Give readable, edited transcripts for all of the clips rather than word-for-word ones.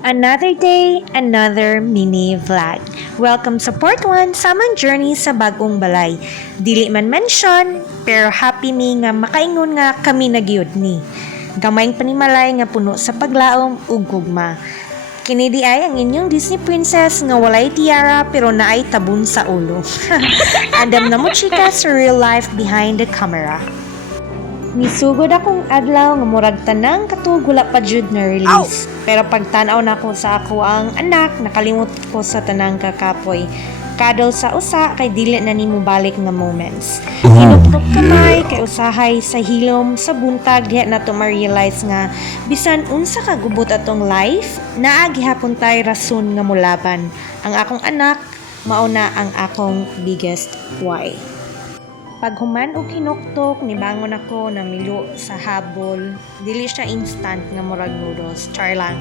Another day, another mini vlog. Welcome sa part 1 sa amang journey sa bagong balay. Dili man mention, pero happy mi nga makaingon nga kami nagyud ni. Gamayng panimalay nga puno sa paglaom ug gugma. Kini di ay ang inyong Disney princess nga walay tiara pero naay tabun sa ulo. Andam na mo chika sa real life behind the camera. Nisugod akong adlaw nga murag tanang katug wala pa jud na release. Pero pagtan-aw na ko sa ako ang anak, nakalimot ko sa tanang kakapoy. Kadol sa usa kay dili na nimo balik nga moments. Hinupkop kamay kay usahay sa hilom sa buntag diha na to ma-realize nga bisan unsa ka gubot atong life, naa gihapon tay rason nga mulaban. Ang akong anak mao na ang akong biggest why. Pag human og hinuktok, nibangon ako na milo sa habol. Dili siya instant nga murag noodles. Char lang.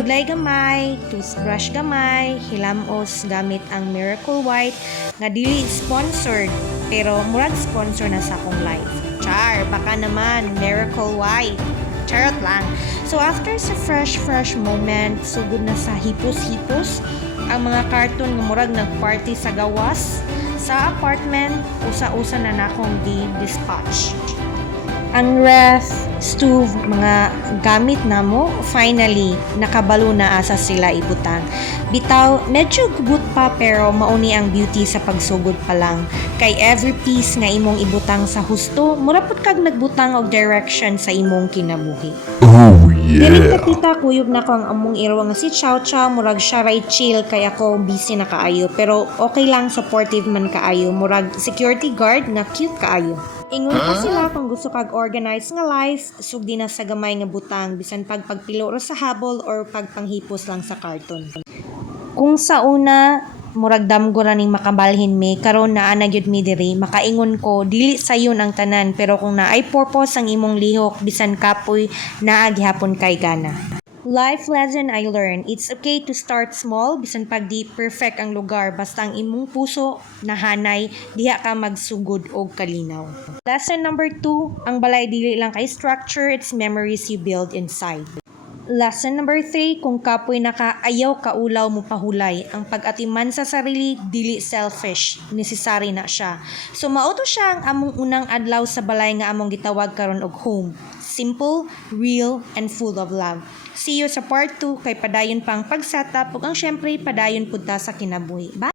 Iglay gamay, toothbrush gamay, hilamos gamit ang Miracle White nga dili sponsored pero murag sponsor na sa akong life. Char, baka naman Miracle White. Charot lang. So after sa fresh moment, sugod na sa hipos-hipos, ang mga karton nga murag nagparty sa gawas sa apartment, usa-usa na nakong di-dispatch. Ang ref, stove, mga gamit namo, finally, nakabalo na asa sila ibutang. Bitaw, medyo gubot pa pero mauni ang beauty sa pagsugod pa lang. Kay every piece nga imong ibutang sa husto, murapot kag nagbutang og direction sa imong kinabuhi. Dili kita kuyog na ko ang among iro nga si Chow Chow, murag siya ray chill kay ako busy na kaayo. Pero okay lang, supportive man kaayo, murag security guard nga cute kaayo. Ingon pa sila kung gusto kag organize nga life, sugdi na sa gamay nga butang, bisan pagpilo sa habol or pagpanghipos lang sa karton. Kung sa una, murag damgo ra ning makabalhin mi, karon naa na gyud mi diri, makaingon ko dili sayon ang tanan, pero kung naay purpose ang imong lihok, bisan kapoy naa gihapon kay gana. Life lesson I learned, it's okay to start small, bisan pag di perfect ang lugar, basta ang imong puso nahanay, diha ka magsugod og kalinaw. Lesson number 2, ang balay dili lang kay structure, it's memories you build inside. Lesson number 3, kung kapoy na ka, ayaw kaulaw mo pahulay. Ang pag-atiman sa sarili, dili selfish. Necessary na siya. So mauto siya ang among unang adlaw sa balay nga among gitawag karon og home. Simple, real, and full of love. See you sa part 2 kay padayon pang pag-setup ug ang syempre padayon pud ta sa kinabuhi. Bye!